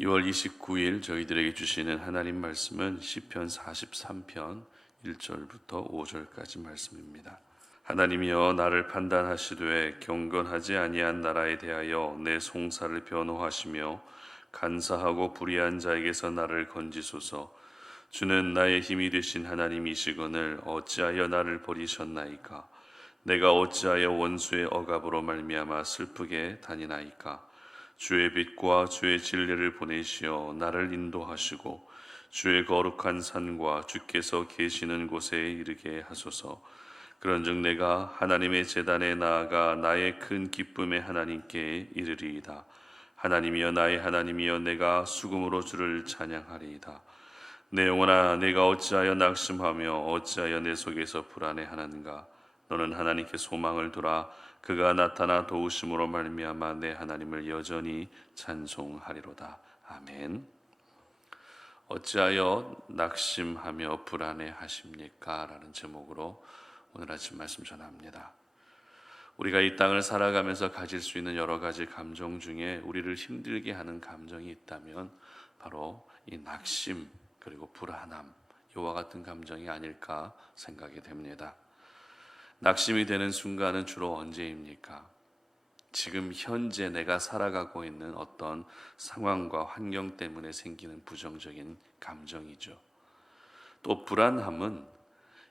2월 29일 저희들에게 주시는 하나님 말씀은 시편 43편 1절부터 5절까지 말씀입니다. 하나님이여 나를 판단하시되 경건하지 아니한 나라에 대하여 내 송사를 변호하시며 간사하고 불의한 자에게서 나를 건지소서. 주는 나의 힘이 되신 하나님이시거늘 어찌하여 나를 버리셨나이까. 내가 어찌하여 원수의 억압으로 말미암아 슬프게 다니나이까. 주의 빛과 주의 진리를 보내시어 나를 인도하시고 주의 거룩한 산과 주께서 계시는 곳에 이르게 하소서. 그런즉 내가 하나님의 제단에 나아가 나의 큰 기쁨의 하나님께 이르리이다. 하나님이여 나의 하나님이여 내가 수금으로 주를 찬양하리이다. 내 영혼아 내가 어찌하여 낙심하며 어찌하여 내 속에서 불안해하는가. 너는 하나님께 소망을 두라. 그가 나타나 도우심으로 말미암아 내 하나님을 여전히 찬송하리로다. 아멘. 어찌하여 낙심하며 불안해하십니까? 라는 제목으로 오늘 아침 말씀 전합니다. 우리가 이 땅을 살아가면서 가질 수 있는 여러 가지 감정 중에 우리를 힘들게 하는 감정이 있다면 바로 이 낙심 그리고 불안함, 이와 같은 감정이 아닐까 생각이 됩니다. 낙심이 되는 순간은 주로 언제입니까? 지금 현재 내가 살아가고 있는 어떤 상황과 환경 때문에 생기는 부정적인 감정이죠. 또 불안함은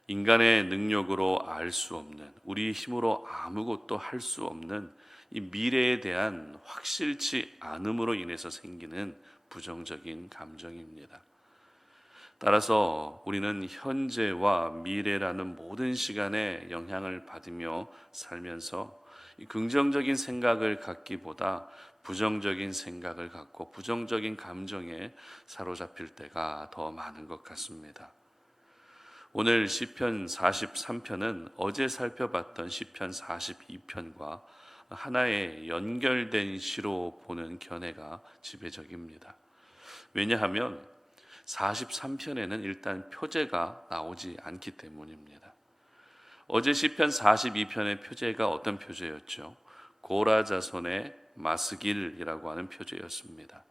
인간의 능력으로 알 수 없는, 우리 힘으로 아무것도 할 수 없는 이 미래에 대한 확실치 않음으로 인해서 생기는 부정적인 감정입니다. 따라서 우리는 현재와 미래라는 모든 시간에 영향을 받으며 살면서 이 긍정적인 생각을 갖기보다 부정적인 생각을 갖고 부정적인 감정에 사로잡힐 때가 더 많은 것 같습니다. 오늘 시편 43편은 어제 살펴봤던 시편 42편과 하나의 연결된 시로 보는 견해가 지배적입니다. 왜냐하면 43편에는 일단 표제가 나오지 않기 때문입니다. 어제 시편 42편의 표제가 어떤 표제였죠? 고라 자손의 마스길이라고 하는 표제였습니다.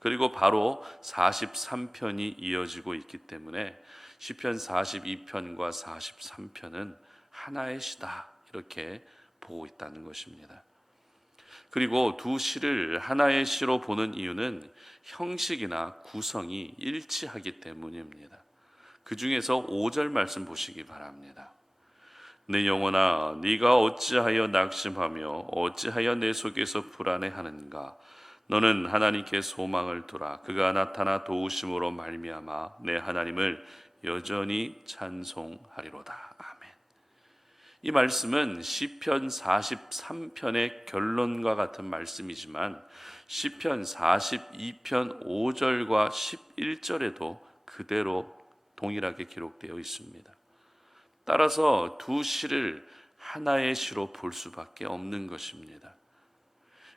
그리고 바로 43편이 이어지고 있기 때문에 시편 42편과 43편은 하나의 시다 이렇게 보고 있다는 것입니다. 그리고 두 시를 하나의 시로 보는 이유는 형식이나 구성이 일치하기 때문입니다. 그 중에서 5절 말씀 보시기 바랍니다. 내 영혼아 네가 어찌하여 낙심하며 어찌하여 내 속에서 불안해하는가. 너는 하나님께 소망을 두라. 그가 나타나 도우심으로 말미암아 내 하나님을 여전히 찬송하리로다. 아멘. 이 말씀은 시편 43편의 결론과 같은 말씀이지만 시편 42편 5절과 11절에도 그대로 동일하게 기록되어 있습니다. 따라서 두 시를 하나의 시로 볼 수밖에 없는 것입니다.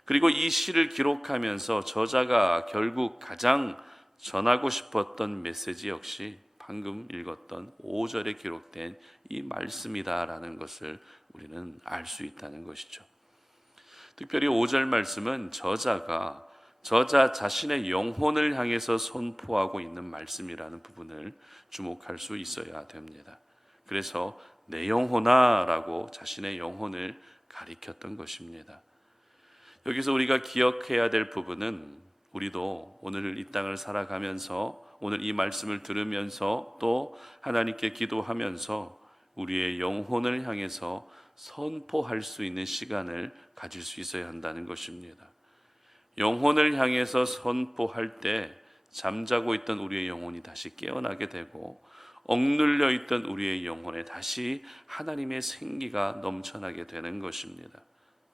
그리고 이 시를 기록하면서 저자가 결국 가장 전하고 싶었던 메시지 역시 방금 읽었던 5절에 기록된 이 말씀이다라는 것을 우리는 알 수 있다는 것이죠. 특별히 5절 말씀은 저자 자신의 영혼을 향해서 선포하고 있는 말씀이라는 부분을 주목할 수 있어야 됩니다. 그래서 내 영혼아 라고 자신의 영혼을 가리켰던 것입니다. 여기서 우리가 기억해야 될 부분은 우리도 오늘 이 땅을 살아가면서 오늘 이 말씀을 들으면서 또 하나님께 기도하면서 우리의 영혼을 향해서 선포할 수 있는 시간을 가질 수 있어야 한다는 것입니다. 영혼을 향해서 선포할 때 잠자고 있던 우리의 영혼이 다시 깨어나게 되고 억눌려 있던 우리의 영혼에 다시 하나님의 생기가 넘쳐나게 되는 것입니다.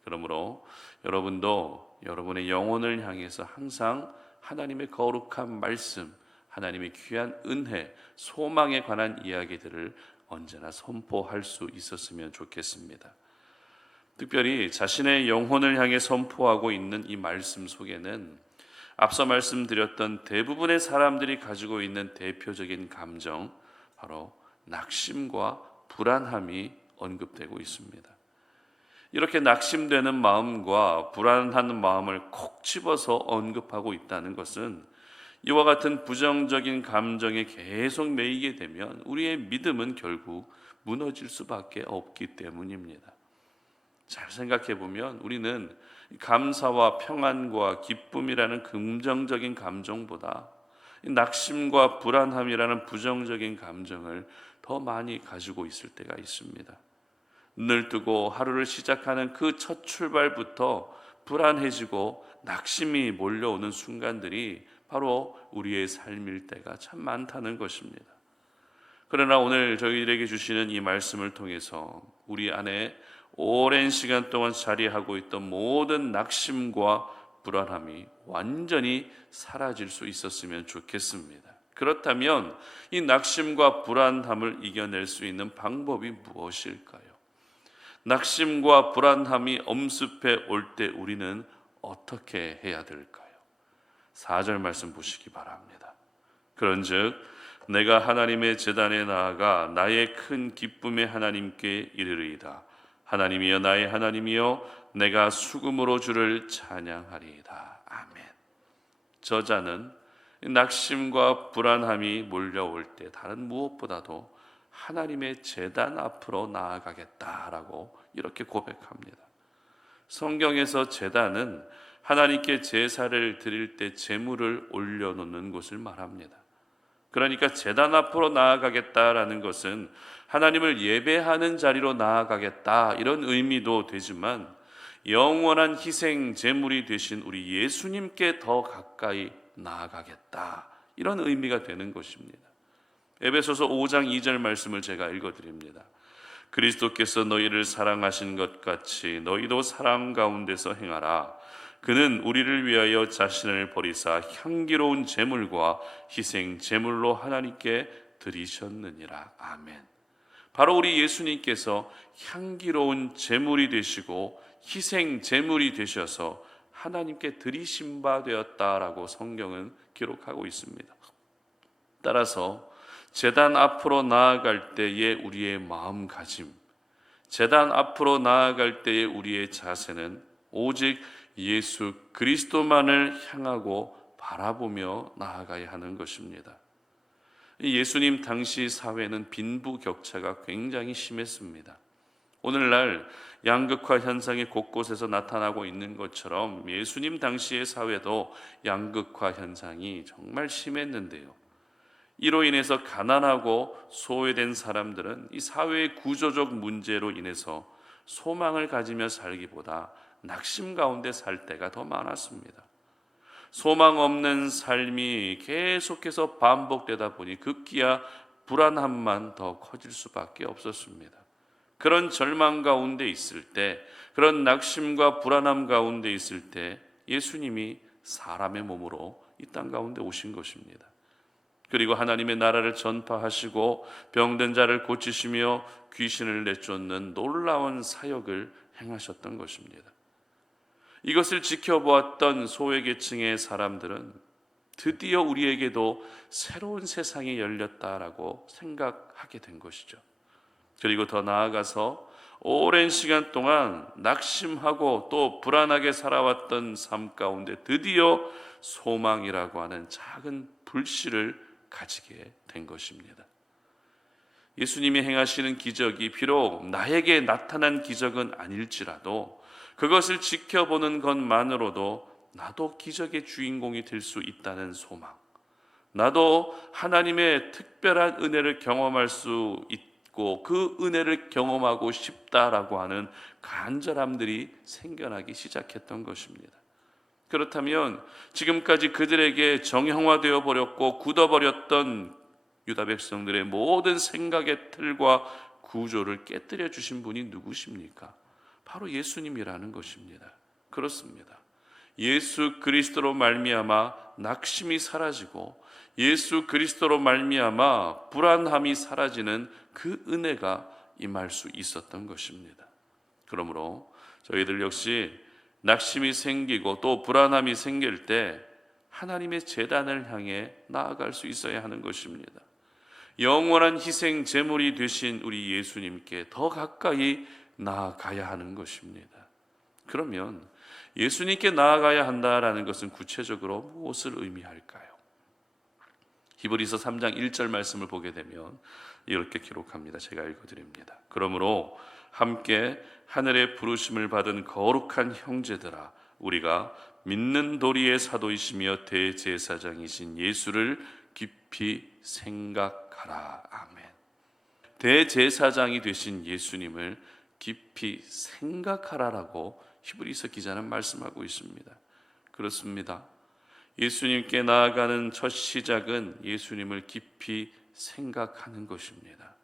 그러므로 여러분도 여러분의 영혼을 향해서 항상 하나님의 거룩한 말씀, 하나님의 귀한 은혜, 소망에 관한 이야기들을 언제나 선포할 수 있었으면 좋겠습니다. 특별히 자신의 영혼을 향해 선포하고 있는 이 말씀 속에는 앞서 말씀드렸던 대부분의 사람들이 가지고 있는 대표적인 감정, 바로 낙심과 불안함이 언급되고 있습니다. 이렇게 낙심되는 마음과 불안한 마음을 콕 집어서 언급하고 있다는 것은 이와 같은 부정적인 감정에 계속 매이게 되면 우리의 믿음은 결국 무너질 수밖에 없기 때문입니다. 잘 생각해 보면 우리는 감사와 평안과 기쁨이라는 긍정적인 감정보다 낙심과 불안함이라는 부정적인 감정을 더 많이 가지고 있을 때가 있습니다. 눈을 뜨고 하루를 시작하는 그 첫 출발부터 불안해지고 낙심이 몰려오는 순간들이 바로 우리의 삶일 때가 참 많다는 것입니다. 그러나 오늘 저희들에게 주시는 이 말씀을 통해서 우리 안에 오랜 시간 동안 자리하고 있던 모든 낙심과 불안함이 완전히 사라질 수 있었으면 좋겠습니다. 그렇다면 이 낙심과 불안함을 이겨낼 수 있는 방법이 무엇일까요? 낙심과 불안함이 엄습해 올 때 우리는 어떻게 해야 될까요? 4절 말씀 보시기 바랍니다. 그런즉 내가 하나님의 제단에 나아가 나의 큰 기쁨의 하나님께 이르리이다. 하나님이여 나의 하나님이여 내가 수금으로 주를 찬양하리이다. 아멘. 저자는 낙심과 불안함이 몰려올 때 다른 무엇보다도 하나님의 제단 앞으로 나아가겠다라고 이렇게 고백합니다. 성경에서 제단은 하나님께 제사를 드릴 때 제물을 올려놓는 곳을 말합니다. 그러니까 제단 앞으로 나아가겠다라는 것은 하나님을 예배하는 자리로 나아가겠다 이런 의미도 되지만 영원한 희생 제물이 되신 우리 예수님께 더 가까이 나아가겠다 이런 의미가 되는 것입니다. 에베소서 5장 2절 말씀을 제가 읽어드립니다. 그리스도께서 너희를 사랑하신 것 같이 너희도 사랑 가운데서 행하라. 그는 우리를 위하여 자신을 버리사 향기로운 제물과 희생 제물로 하나님께 드리셨느니라. 아멘. 바로 우리 예수님께서 향기로운 제물이 되시고 희생 제물이 되셔서 하나님께 드리신 바 되었다라고 성경은 기록하고 있습니다. 따라서 제단 앞으로 나아갈 때의 우리의 마음가짐, 제단 앞으로 나아갈 때의 우리의 자세는 오직 예수 그리스도만을 향하고 바라보며 나아가야 하는 것입니다. 예수님 당시 사회는 빈부격차가 굉장히 심했습니다. 오늘날 양극화 현상이 곳곳에서 나타나고 있는 것처럼 예수님 당시의 사회도 양극화 현상이 정말 심했는데요. 이로 인해서 가난하고 소외된 사람들은 이 사회의 구조적 문제로 인해서 소망을 가지며 살기보다 낙심 가운데 살 때가 더 많았습니다. 소망 없는 삶이 계속해서 반복되다 보니 급기야 불안함만 더 커질 수밖에 없었습니다. 그런 절망 가운데 있을 때, 그런 낙심과 불안함 가운데 있을 때 예수님이 사람의 몸으로 이 땅 가운데 오신 것입니다. 그리고 하나님의 나라를 전파하시고 병든 자를 고치시며 귀신을 내쫓는 놀라운 사역을 행하셨던 것입니다. 이것을 지켜보았던 소외계층의 사람들은 드디어 우리에게도 새로운 세상이 열렸다라고 생각하게 된 것이죠. 그리고 더 나아가서 오랜 시간 동안 낙심하고 또 불안하게 살아왔던 삶 가운데 드디어 소망이라고 하는 작은 불씨를 가지게 된 것입니다. 예수님이 행하시는 기적이 비록 나에게 나타난 기적은 아닐지라도 그것을 지켜보는 것만으로도 나도 기적의 주인공이 될 수 있다는 소망, 나도 하나님의 특별한 은혜를 경험할 수 있고 그 은혜를 경험하고 싶다라고 하는 간절함들이 생겨나기 시작했던 것입니다. 그렇다면 지금까지 그들에게 정형화되어 버렸고 굳어버렸던 유다 백성들의 모든 생각의 틀과 구조를 깨뜨려 주신 분이 누구십니까? 바로 예수님이라는 것입니다. 그렇습니다. 예수 그리스도로 말미암아 낙심이 사라지고 예수 그리스도로 말미암아 불안함이 사라지는 그 은혜가 임할 수 있었던 것입니다. 그러므로 저희들 역시 낙심이 생기고 또 불안함이 생길 때 하나님의 제단을 향해 나아갈 수 있어야 하는 것입니다. 영원한 희생 제물이 되신 우리 예수님께 더 가까이 나아가야 하는 것입니다. 그러면 예수님께 나아가야 한다라는 것은 구체적으로 무엇을 의미할까요? 히브리서 3장 1절 말씀을 보게 되면 이렇게 기록합니다. 제가 읽어드립니다. 그러므로 함께 하늘의 부르심을 받은 거룩한 형제들아, 우리가 믿는 도리의 사도이시며 대제사장이신 예수를 깊이 생각하라. 아멘. 대제사장이 되신 예수님을 깊이 생각하라라고 히브리서 기자는 말씀하고 있습니다. 그렇습니다. 예수님께 나아가는 첫 시작은 예수님을 깊이 생각하는 것입니다.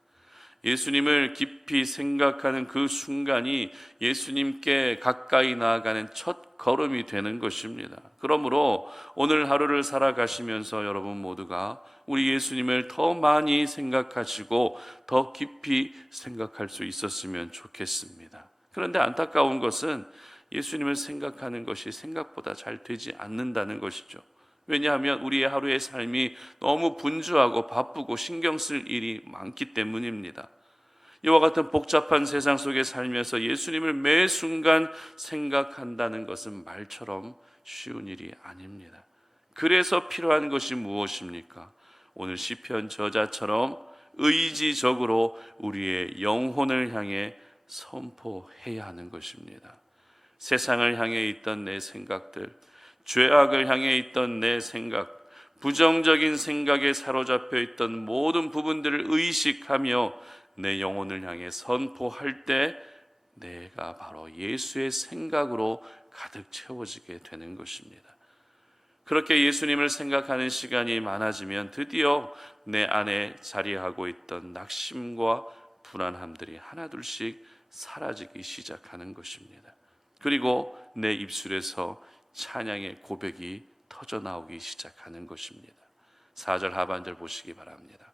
예수님을 깊이 생각하는 그 순간이 예수님께 가까이 나아가는 첫 걸음이 되는 것입니다. 그러므로 오늘 하루를 살아가시면서 여러분 모두가 우리 예수님을 더 많이 생각하시고 더 깊이 생각할 수 있었으면 좋겠습니다. 그런데 안타까운 것은 예수님을 생각하는 것이 생각보다 잘 되지 않는다는 것이죠. 왜냐하면 우리의 하루의 삶이 너무 분주하고 바쁘고 신경 쓸 일이 많기 때문입니다. 이와 같은 복잡한 세상 속에 살면서 예수님을 매 순간 생각한다는 것은 말처럼 쉬운 일이 아닙니다. 그래서 필요한 것이 무엇입니까? 오늘 시편 저자처럼 의지적으로 우리의 영혼을 향해 선포해야 하는 것입니다. 세상을 향해 있던 내 생각들, 죄악을 향해 있던 내 생각, 부정적인 생각에 사로잡혀 있던 모든 부분들을 의식하며 내 영혼을 향해 선포할 때 내가 바로 예수의 생각으로 가득 채워지게 되는 것입니다. 그렇게 예수님을 생각하는 시간이 많아지면 드디어 내 안에 자리하고 있던 낙심과 불안함들이 하나둘씩 사라지기 시작하는 것입니다. 그리고 내 입술에서 찬양의 고백이 터져나오기 시작하는 것입니다. 4절 하반절 보시기 바랍니다.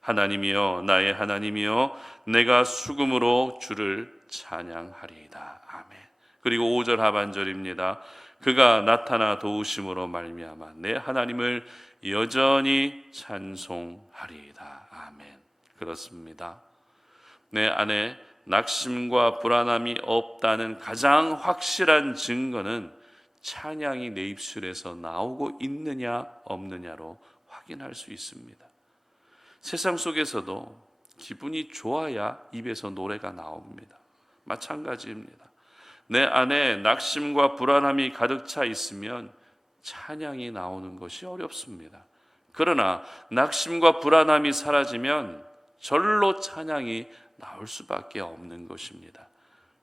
하나님이여, 나의 하나님이여, 내가 수금으로 주를 찬양하리이다. 아멘. 그리고 5절 하반절입니다. 그가 나타나 도우심으로 말미암아 내 하나님을 여전히 찬송하리이다. 아멘. 그렇습니다. 내 안에 낙심과 불안함이 없다는 가장 확실한 증거는 찬양이 내 입술에서 나오고 있느냐 없느냐로 확인할 수 있습니다. 세상 속에서도 기분이 좋아야 입에서 노래가 나옵니다. 마찬가지입니다. 내 안에 낙심과 불안함이 가득 차 있으면 찬양이 나오는 것이 어렵습니다. 그러나 낙심과 불안함이 사라지면 절로 찬양이 나올 수밖에 없는 것입니다.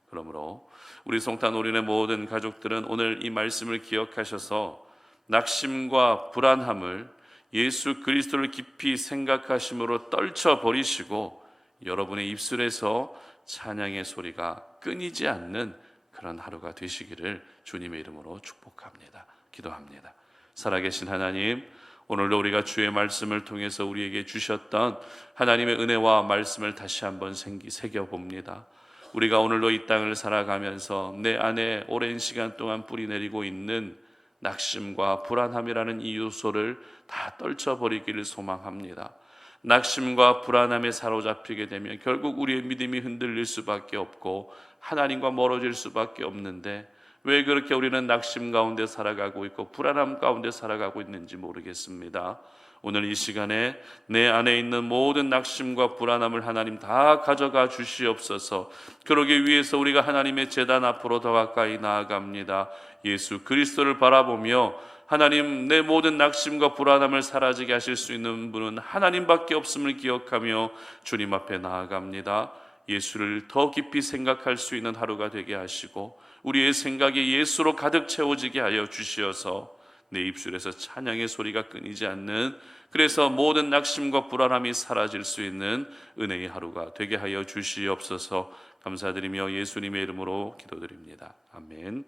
그러므로 우리 송탄 올인의 모든 가족들은 오늘 이 말씀을 기억하셔서 낙심과 불안함을 예수 그리스도를 깊이 생각하심으로 떨쳐버리시고 여러분의 입술에서 찬양의 소리가 끊이지 않는 그런 하루가 되시기를 주님의 이름으로 축복합니다. 기도합니다. 살아계신 하나님, 오늘도 우리가 주의 말씀을 통해서 우리에게 주셨던 하나님의 은혜와 말씀을 다시 한번 새겨봅니다. 우리가 오늘도 이 땅을 살아가면서 내 안에 오랜 시간 동안 뿌리내리고 있는 낙심과 불안함이라는 이 요소를 다 떨쳐버리기를 소망합니다. 낙심과 불안함에 사로잡히게 되면 결국 우리의 믿음이 흔들릴 수밖에 없고 하나님과 멀어질 수밖에 없는데 왜 그렇게 우리는 낙심 가운데 살아가고 있고 불안함 가운데 살아가고 있는지 모르겠습니다. 오늘 이 시간에 내 안에 있는 모든 낙심과 불안함을 하나님 다 가져가 주시옵소서. 그러기 위해서 우리가 하나님의 제단 앞으로 더 가까이 나아갑니다. 예수 그리스도를 바라보며 하나님, 내 모든 낙심과 불안함을 사라지게 하실 수 있는 분은 하나님밖에 없음을 기억하며 주님 앞에 나아갑니다. 예수를 더 깊이 생각할 수 있는 하루가 되게 하시고 우리의 생각이 예수로 가득 채워지게 하여 주시어서 내 입술에서 찬양의 소리가 끊이지 않는, 그래서 모든 낙심과 불안함이 사라질 수 있는 은혜의 하루가 되게 하여 주시옵소서. 감사드리며 예수님의 이름으로 기도드립니다. 아멘.